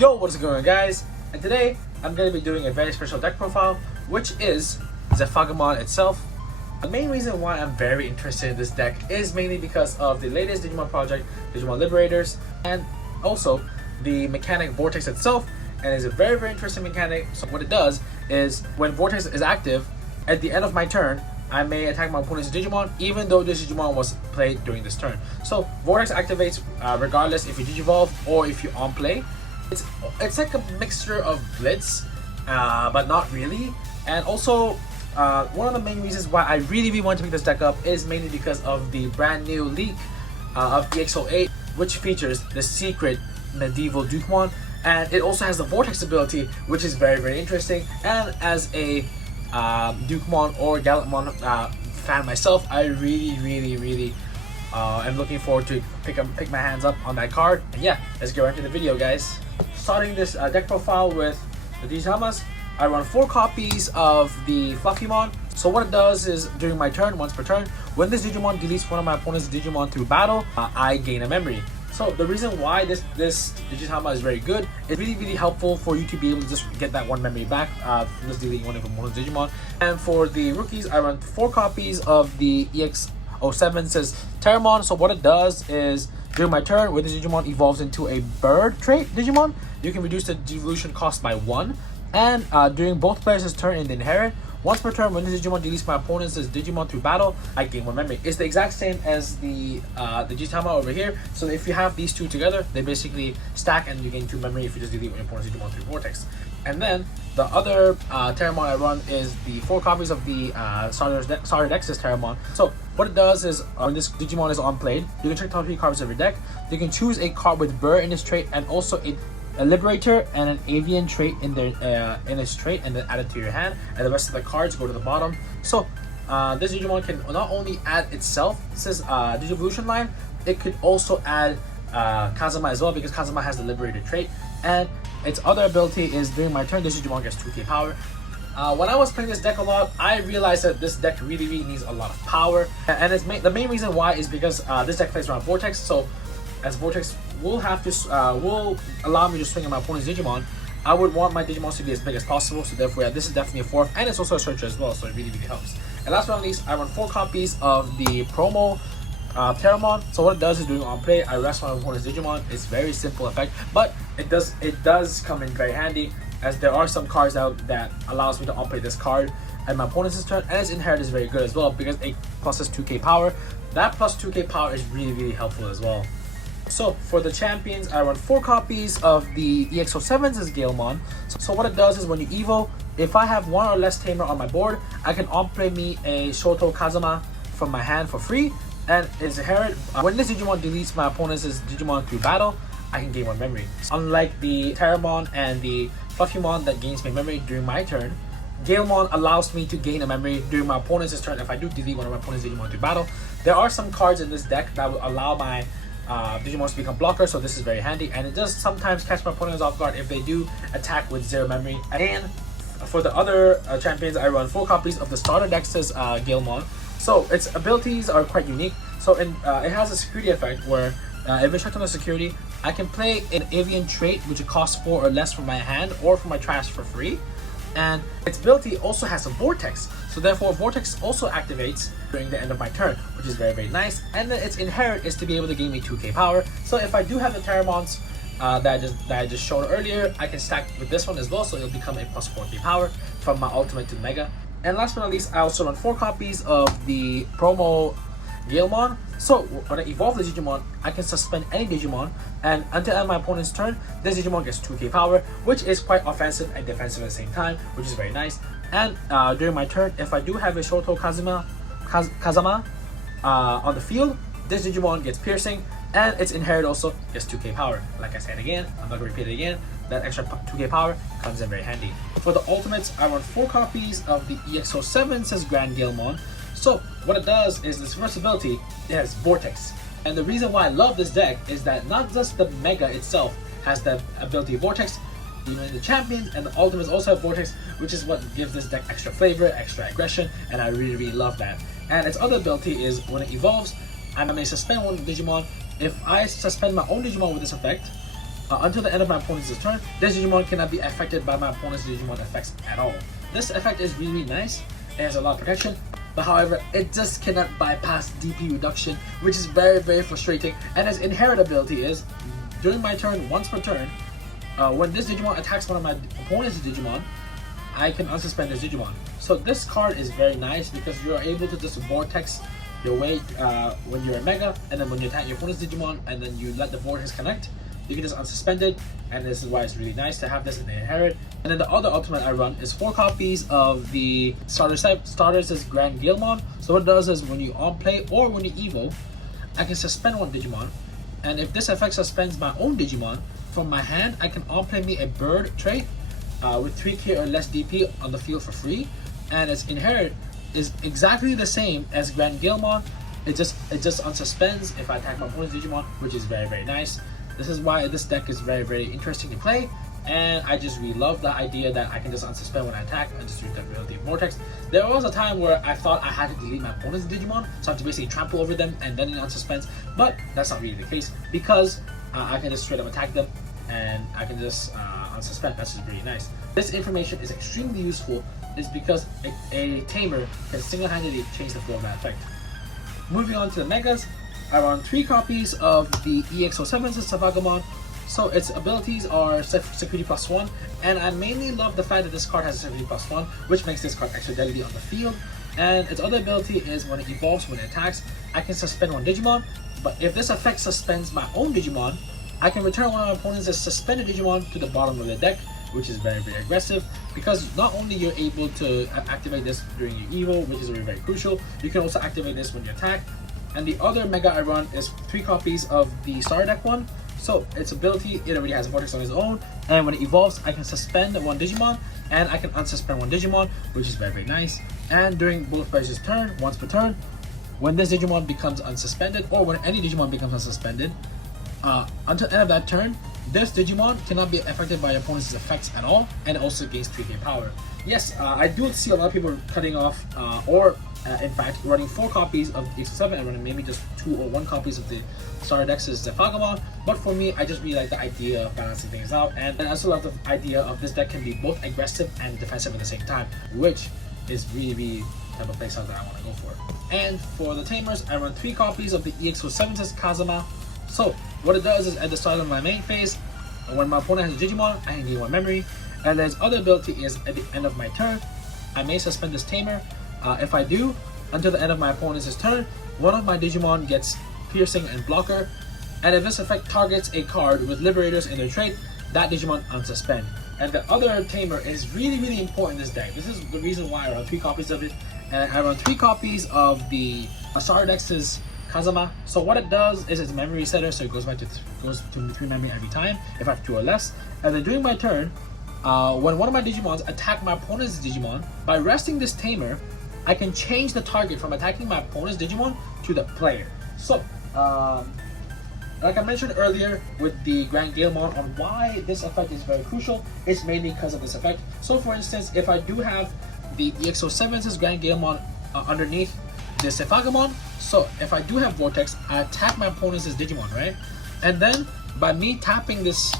Yo, what's going on, guys? And today I'm going to be doing a very special deck profile, which is Zephagamon itself. The main reason why I'm very interested in this deck is mainly because of the latest Digimon project, Digimon Liberators, and also the mechanic Vortex itself. And it's a very interesting mechanic. So what it does is when Vortex is active, at the end of my turn, I may attack my opponent's Digimon even though this Digimon was played during this turn. So Vortex activates regardless if you Digivolve or if you on play. It's like a mixture of Blitz, but not really. And also, one of the main reasons why I really want to pick this deck up is mainly because of the brand new leak of EX08, which features the secret medieval Digimon, and it also has the Vortex ability, which is very interesting. And as a Digimon or Gallantmon fan myself, I really am looking forward to pick my hands up on that card. And yeah, let's get right into the video, guys. Starting this deck profile with the Tamers, I run 4 copies of the Zephagamon. So what it does is during my turn, once per turn, when this Digimon deletes one of my opponent's Digimon through battle, I gain a memory. So the reason why this Digitama is very good, it's really helpful for you to be able to just get that one memory back from just deleting one of your opponent's Digimon. And for the rookies, I run 4 copies of the EX07 says Tamers. So what it does is during my turn, when this Digimon evolves into a bird trait Digimon, you can reduce the devolution cost by 1. And during both players' turn in the inherit, once per turn, when this Digimon deletes my opponent's Digimon through battle, I gain 1 memory. It's the exact same as the Digitama over here. So if you have these two together, they basically stack and you gain 2 memory if you just delete your opponent's Digimon through Vortex. And then the other Terramon I run is the 4 copies of the Starter Nexus Terramon. So what it does is when this Digimon is on played, you can check top 3 cards of your deck. You can choose a card with Bird in its trait and also a Liberator and an Avian trait in its trait, and then add it to your hand, and the rest of the cards go to the bottom. So this Digimon can not only add itself, it says Digivolution line, it could also add Kazama as well, because Kazama has the Liberator trait. And its other ability is during my turn, this Digimon gets 2k power. When I was playing this deck a lot, I realized that this deck really needs a lot of power, and the main reason why is because this deck plays around Vortex. So as Vortex will allow me to swing at my opponent's Digimon, I would want my Digimon to be as big as possible. So therefore, yeah, this is definitely a 4th, and it's also a searcher as well, so it really helps. And last but not least, I run 4 copies of the promo Terramon. So what it does is during on play, I rest my opponent's Digimon. It's very simple effect, but it does come in very handy, as there are some cards out that allows me to on play this card at my opponent's turn, and its inherit is very good as well because it pluses 2k power. That plus 2k power is really helpful as well. So for the champions, I run 4 copies of the EX07's Zephagamon. So what it does is when you evo, if I have 1 or less Tamer on my board, I can on-play me a Shoto Kazama from my hand for free, and its inherit. When this Digimon deletes my opponent's Digimon through battle, I can gain 1 memory. Unlike the Terramon and the Zephagamon that gains me memory during my turn, Zephagamon allows me to gain a memory during my opponent's turn if I do delete one of my opponent's Digimon through battle. There are some cards in this deck that will allow my Digimon to become blockers, so this is very handy, and it does sometimes catch my opponents off guard if they do attack with 0 memory. And for the other champions, I run 4 copies of the Starter Nexus Zephagamon. So its abilities are quite unique. So it has a security effect where if it's checked on the security, I can play an Avian trait which costs 4 or less from my hand or from my trash for free. And its ability also has a Vortex, so therefore Vortex also activates during the end of my turn, which is very nice. And then its inherit is to be able to gain me 2k power. So if I do have the Terramons that I just showed earlier, I can stack with this one as well, so it'll become a plus 4k power from my ultimate to mega. And last but not least, I also run 4 copies of the promo Zephagamon. So when I evolve the Digimon, I can suspend any Digimon, and until end of my opponent's turn, this Digimon gets 2k power, which is quite offensive and defensive at the same time, which is very nice. And during my turn, if I do have a Shoto Kazama on the field, this Digimon gets piercing, and its inherit also gets 2k power. Like I said again, I'm not going to repeat it again, that extra 2k power comes in very handy. For the ultimates, I run 4 copies of the EX07 says Grand Zephagamon. So what it does is this first ability, it has Vortex. And the reason why I love this deck is that not just the Mega itself has the ability Vortex, even the champions and the ultimates also have Vortex, which is what gives this deck extra flavor, extra aggression, and I really love that. And its other ability is when it evolves, I may suspend one Digimon. If I suspend my own Digimon with this effect, Until the end of my opponent's turn, this Digimon cannot be affected by my opponent's Digimon effects at all. This effect is really nice. It has a lot of protection, but however, it just cannot bypass DP reduction, which is very frustrating. And its inherent ability is, during my turn, once per turn, when this Digimon attacks one of my opponent's Digimon, I can unsuspend this Digimon. So this card is very nice because you are able to just Vortex your way when you're a Mega, and then when you attack your opponent's Digimon, and then you let the Vortex connect, you can just unsuspend it, and this is why it's really nice to have this in the inherit. And then the other ultimate I run is 4 copies of the starters' Grand Gilmon. So what it does is when you on play or when you evo, I can suspend one Digimon, and if this effect suspends my own Digimon from my hand, I can on play me a bird trait with 3k or less DP on the field for free, and its inherit is exactly the same as Grand Gilmon. It just unsuspends if I attack my opponent's Digimon, which is very nice. This is why this deck is very interesting to play, and I just really love the idea that I can just unsuspend when I attack and just use the ability of Vortex. There was a time where I thought I had to delete my opponent's Digimon, so I have to basically trample over them and then unsuspend, but that's not really the case because I can just straight up attack them and I can just unsuspend. That's just really nice. This information is extremely useful is because a Tamer can single-handedly change the flow of that effect. Moving on to the Megas, I run 3 copies of the EX07's Zephagamon. So its abilities are Security +1, and I mainly love the fact that this card has Security +1, which makes this card extra deadly on the field. And its other ability is when it evolves, when it attacks, I can suspend one Digimon, but if this effect suspends my own Digimon, I can return one of my opponent's suspended Digimon to the bottom of the deck, which is very aggressive, because not only you're able to activate this during your evo, which is very crucial, you can also activate this when you attack. And the other Mega I run is 3 copies of the Star Deck one. So its ability, it already has a Vortex on its own, and when it evolves, I can suspend one Digimon, and I can unsuspend one Digimon, which is very nice. And during both players' turn, once per turn, when this Digimon becomes unsuspended, or when any Digimon becomes unsuspended, until the end of that turn, this Digimon cannot be affected by your opponent's effects at all, and it also gains 3k power. Yes, I do see a lot of people cutting off, in fact, running 4 copies of EX07 and running maybe just 2 or 1 copies of the Star Dex's Zephagamon. But for me, I just really like the idea of balancing things out, and I also love the idea of this deck can be both aggressive and defensive at the same time, which is really type of playstyle that I want to go for. And for the Tamers, I run 3 copies of the EX07's Kazama. So what it does is at the start of my main phase, when my opponent has a Digimon, I can gain 1 memory, and then its other ability is at the end of my turn, I may suspend this Tamer. If I do, until the end of my opponent's turn, one of my Digimon gets Piercing and Blocker, and if this effect targets a card with Liberators in their trait, that Digimon unsuspend. And the other Tamer is really important in this deck. This is the reason why I run 3 copies of it, and I run 3 copies of the Star Dex's Kazama. So what it does is it's a memory setter, so it goes to 3 memory every time if I have 2 or less. And then during my turn, when one of my Digimons attack my opponent's Digimon, by resting this Tamer, I can change the target from attacking my opponent's Digimon to the player. So, like I mentioned earlier with the Grand Gilmon on why this effect is very crucial, it's mainly because of this effect. So for instance, if I do have the EX07's Grand Gilmon underneath this Zephagamon, so if I do have Vortex, I attack my opponent's Digimon, right? And then by me tapping this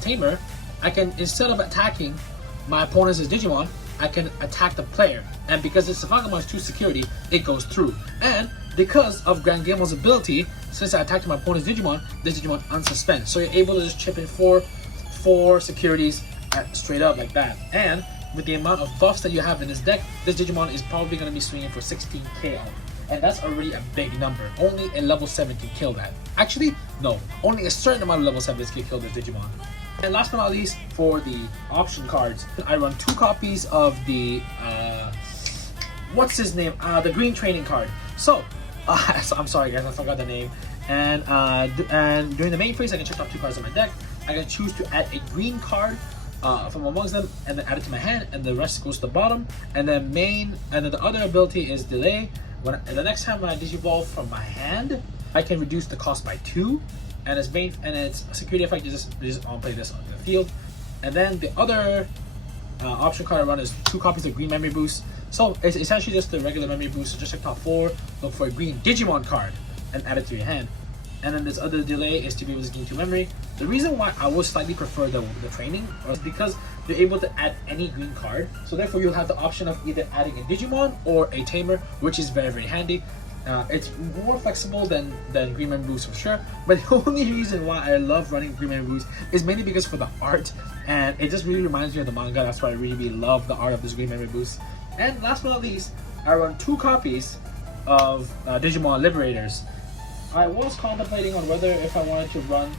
Tamer, I can, instead of attacking my opponent's Digimon, I can attack the player. And because this Zephagamon is 2 security, it goes through. And because of Grand Gamel's ability, since I attacked my opponent's Digimon, this Digimon unsuspends. So you're able to just chip in 4 securities straight up like that. And with the amount of buffs that you have in this deck, this Digimon is probably going to be swinging for 16k on. And that's already a big number. Only a level 7 can kill that. Actually, no. Only a certain amount of level 7s can kill this Digimon. And last but not least, for the option cards, I run 2 copies of the, what's his name? The green training card. So, I'm sorry guys, I forgot the name. And during the main phase, I can check off 2 cards on my deck. I can choose to add a green card from amongst them, and then add it to my hand, and the rest goes to the bottom. And then the other ability is delay. When the next time when I digivolve from my hand, I can reduce the cost by 2. And its security effect is just on play this on the field. And then the other option card I run is 2 copies of green memory boost. So it's essentially just the regular memory boost. So just check top 4, look for a green Digimon card, and add it to your hand. and then this other delay is to be able to gain 2 memory. The reason why I would slightly prefer the training is because you're able to add any green card, so therefore you'll have the option of either adding a Digimon or a Tamer, which is very, very handy. It's more flexible than Green Man Boost for sure, but the only reason why I love running Green Man Boost is mainly because for the art, and it just really reminds me of the manga. That's why I really, really love the art of this Green Man Boost. And last but not least, I run 2 copies of Digimon Liberators. I was contemplating on whether if I wanted to run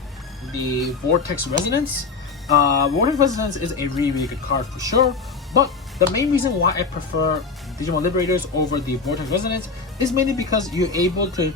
the Vortex Resonance. Vortex Resonance is a really, really good card for sure, but the main reason why I prefer Digimon Liberators over the Vortex Resonance is mainly because you're able to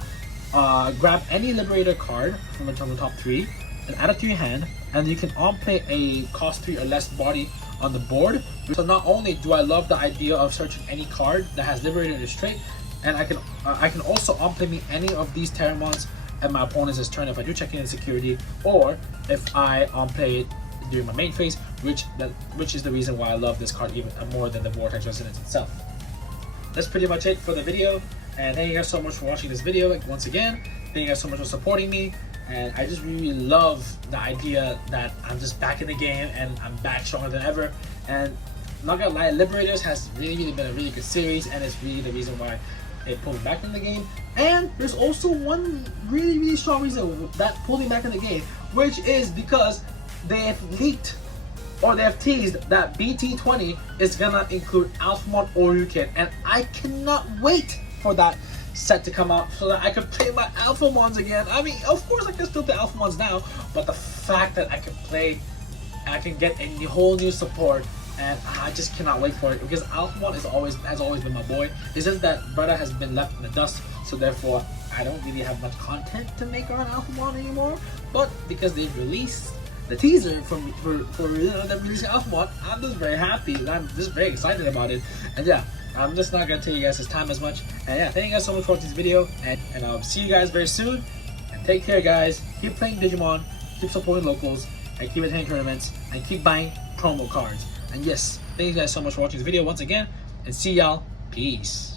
grab any Liberator card from the top 3 and add it to your hand, and you can on-play a cost 3 or less body on the board. So not only do I love the idea of searching any card that has Liberator in its trait, and I can also on-play me any of these Terramons at my opponent's turn if I do check in security, or if I on-play it during my main phase, which is the reason why I love this card even more than the Vortex Resonance itself. That's pretty much it for the video, and thank you guys so much for watching this video. Once again, thank you guys so much for supporting me, and I just really love the idea that I'm just back in the game and I'm back stronger than ever. And not gonna lie, Liberators has really been a really good series, and it's really the reason why they pulled me back in the game. And there's also one really strong reason that pulled me back in the game, which is because they have leaked, or they have teased, that BT20 is gonna include Alphamon Oryukin, and I cannot wait for that set to come out so that I can play my Alphamons again. I mean, of course I can still play Alphamons now, but the fact that I can get a whole new support, and I just cannot wait for it, because Alphamon has always been my boy. It's just that Bretta has been left in the dust, so therefore I don't really have much content to make around Alphamon anymore. But because they've released the teaser for them releasing Alphamon, I'm just very happy, and I'm just very excited about it. And yeah, I'm just not gonna take you guys this time as much. And yeah, thank you guys so much for watching this video, and I'll see you guys very soon. And take care, guys. Keep playing Digimon, keep supporting locals, and keep attending tournaments, and keep buying promo cards. And yes, thank you guys so much for watching this video once again, and see y'all. Peace.